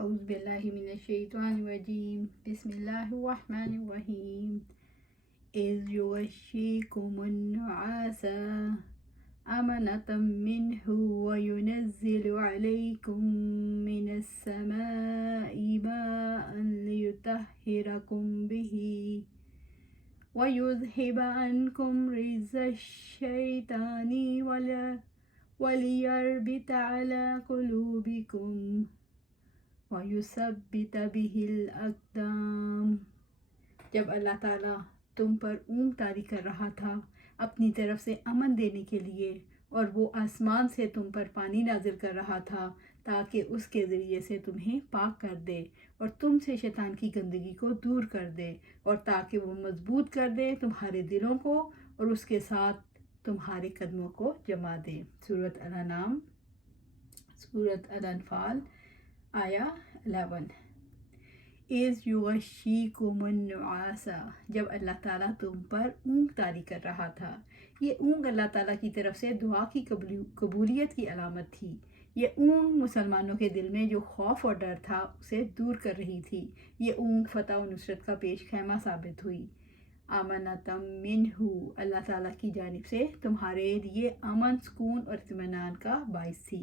أعوذ بالله من الشيطان الرجيم بسم الله الرحمن الرحيم إذ يغشيكم النعاس أمنة منه وينزل عليكم من السماء ماء ليطهركم به ويذهب عنكم رجز الشيطان وليربط على قلوبكم وَيُثَبِّتَ بِهِ الْأَقْدَامَ۔ جب اللہ تعالیٰ تم پر اونگ طاری کر رہا تھا اپنی طرف سے امن دینے کے لیے، اور وہ آسمان سے تم پر پانی نازل کر رہا تھا تاکہ اس کے ذریعے سے تمہیں پاک کر دے اور تم سے شیطان کی گندگی کو دور کر دے، اور تاکہ وہ مضبوط کر دے تمہارے دلوں کو اور اس کے ساتھ تمہارے قدموں کو جما دے۔ سورۃ الانعام، سورۃ الانفال، آیا 11۔ اِذْ یغشیکم النعاس، جب اللہ تعالیٰ تم پر اونگ طاری کر رہا تھا۔ یہ اونگ اللہ تعالیٰ کی طرف سے دعا کی قبولیت کی علامت تھی۔ یہ اونگ مسلمانوں کے دل میں جو خوف اور ڈر تھا اسے دور کر رہی تھی۔ یہ اونگ فتح و نصرت کا پیش خیمہ ثابت ہوئی۔ امنتم منہ، اللہ تعالیٰ کی جانب سے تمہارے لیے امن، سکون اور اطمینان کا باعث تھی۔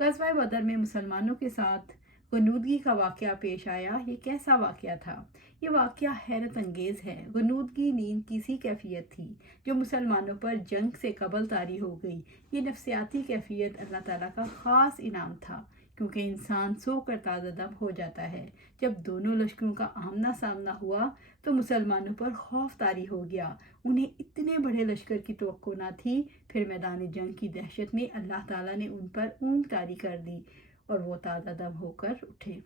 غزوہ بدر میں مسلمانوں کے ساتھ غنودگی کا واقعہ پیش آیا۔ یہ کیسا واقعہ تھا؟ یہ واقعہ حیرت انگیز ہے۔ غنودگی نیند کی سی کیفیت تھی جو مسلمانوں پر جنگ سے قبل طاری ہو گئی۔ یہ نفسیاتی کیفیت اللہ تعالیٰ کا خاص انعام تھا، کیونکہ انسان سو کر تازہ دم ہو جاتا ہے۔ جب دونوں لشکروں کا آمنا سامنا ہوا تو مسلمانوں پر خوف طاری ہو گیا۔ انہیں اتنے بڑے لشکر کی توقع نہ تھی۔ پھر میدان جنگ کی دہشت میں اللہ تعالیٰ نے ان پر اونگ طاری کر دی اور وہ تازہ دم ہو کر اٹھے۔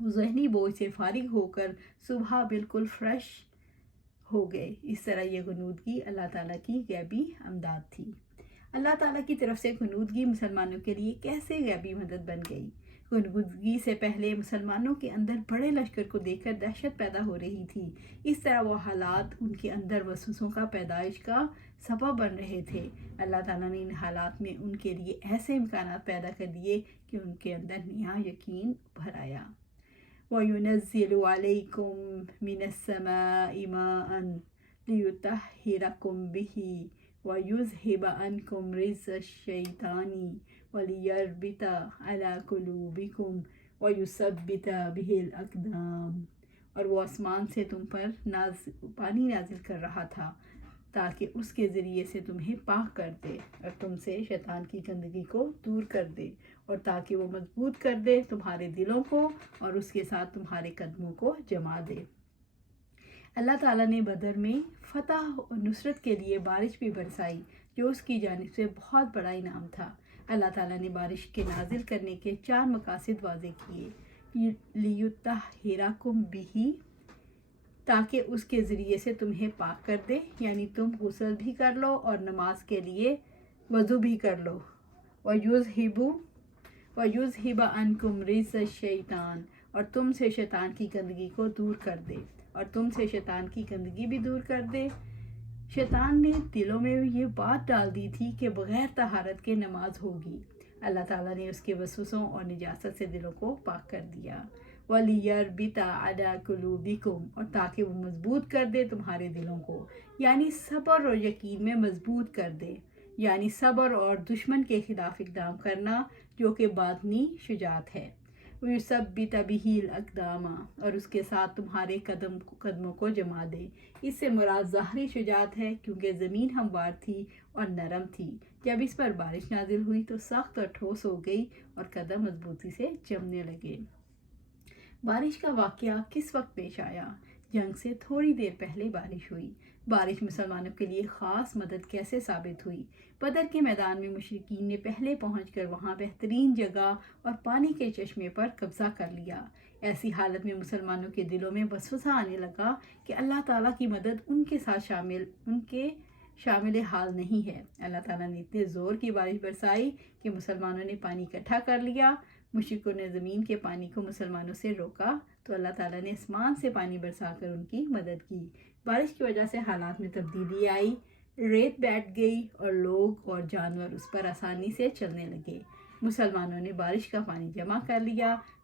وہ ذہنی بوجھ سے فارغ ہو کر صبح بالکل فریش ہو گئے۔ اس طرح یہ غنودگی اللہ تعالیٰ کی غیبی امداد تھی۔ اللہ تعالیٰ کی طرف سے غنودگی مسلمانوں کے لیے کیسے غیبی مدد بن گئی؟ غنودگی سے پہلے مسلمانوں کے اندر بڑے لشکر کو دیکھ کر دہشت پیدا ہو رہی تھی۔ اس طرح وہ حالات ان کے اندر وسوسوں کا پیدائش کا سبب بن رہے تھے۔ اللہ تعالیٰ نے ان حالات میں ان کے لیے ایسے امکانات پیدا کر دیے کہ ان کے اندر نیا یقین بھر آیا۔ وَيُنَزِّلُ عَلَيْكُم مِّنَ السَّمَاءِ مَاءً لِيُطَهِّرَكُم بِهِ وَيُذْهِبَ عَنكُم رِجْزَ الشَّيْطَانِ وَلِيَرْبِطَ عَلَى قُلُوبِكُم وَيُثَبِّتَ بِهِ الْأَقْدَامَ۔ اور وہ آسمان سے تم پر پانی نازل کر رہا تھا تاکہ اس کے ذریعے سے تمہیں پاک کر دے اور تم سے شیطان کی گندگی کو دور کر دے، اور تاکہ وہ مضبوط کر دے تمہارے دلوں کو اور اس کے ساتھ تمہارے قدموں کو جما دے۔ اللہ تعالیٰ نے بدر میں فتح اور نصرت کے لیے بارش بھی برسائی، جو اس کی جانب سے بہت بڑا انعام تھا۔ اللہ تعالیٰ نے بارش کے نازل کرنے کے 4 مقاصد واضح کیے۔ لِيُطَهِّرَكُم بِهِ، تاکہ اس کے ذریعے سے تمہیں پاک کر دے، یعنی تم غسل بھی کر لو اور نماز کے لیے وضو بھی کر لو۔ وَيُذْهِبَ عَنكُم رِجْزَ الشَّيْطَانِ، اور تم سے شیطان کی گندگی کو دور کر دے، اور تم سے شیطان کی گندگی بھی دور کر دے۔ شیطان نے دلوں میں یہ بات ڈال دی تھی کہ بغیر طہارت کے نماز ہوگی۔ اللہ تعالیٰ نے اس کے وسوسوں اور نجاست سے دلوں کو پاک کر دیا۔ وَلِيَرْبِطَ عَلَى قُلُوبِكُم، اور تاکہ وہ مضبوط کر دے تمہارے دلوں کو، یعنی صبر اور یقین میں مضبوط کر دے، یعنی صبر اور دشمن کے خلاف اقدام کرنا، جو کہ باطنی شجاعت ہے۔ وَيُثَبِّتَ بِهِ الْأَقْدَامَ، اور اس کے ساتھ تمہارے قدموں کو جما دے۔ اس سے مراد ظاہری شجاعت ہے، کیونکہ زمین ہموار تھی اور نرم تھی۔ جب اس پر بارش نازل ہوئی تو سخت اور ٹھوس ہو گئی اور قدم مضبوطی سے جمنے لگے۔ بارش کا واقعہ کس وقت پیش آیا؟ جنگ سے تھوڑی دیر پہلے بارش ہوئی۔ بارش مسلمانوں کے لیے خاص مدد کیسے ثابت ہوئی؟ بدر کے میدان میں مشرکین نے پہلے پہنچ کر وہاں بہترین جگہ اور پانی کے چشمے پر قبضہ کر لیا۔ ایسی حالت میں مسلمانوں کے دلوں میں وسوسہ آنے لگا کہ اللہ تعالیٰ کی مدد ان کے ساتھ شامل حال نہیں ہے۔ اللہ تعالیٰ نے اتنے زور کی بارش برسائی کہ مسلمانوں نے پانی اکٹھا کر لیا۔ مشرکوں نے زمین کے پانی کو مسلمانوں سے روکا تو اللہ تعالیٰ نے آسمان سے پانی برسا کر ان کی مدد کی۔ بارش کی وجہ سے حالات میں تبدیلی آئی، ریت بیٹھ گئی اور لوگ اور جانور اس پر آسانی سے چلنے لگے۔ مسلمانوں نے بارش کا پانی جمع کر لیا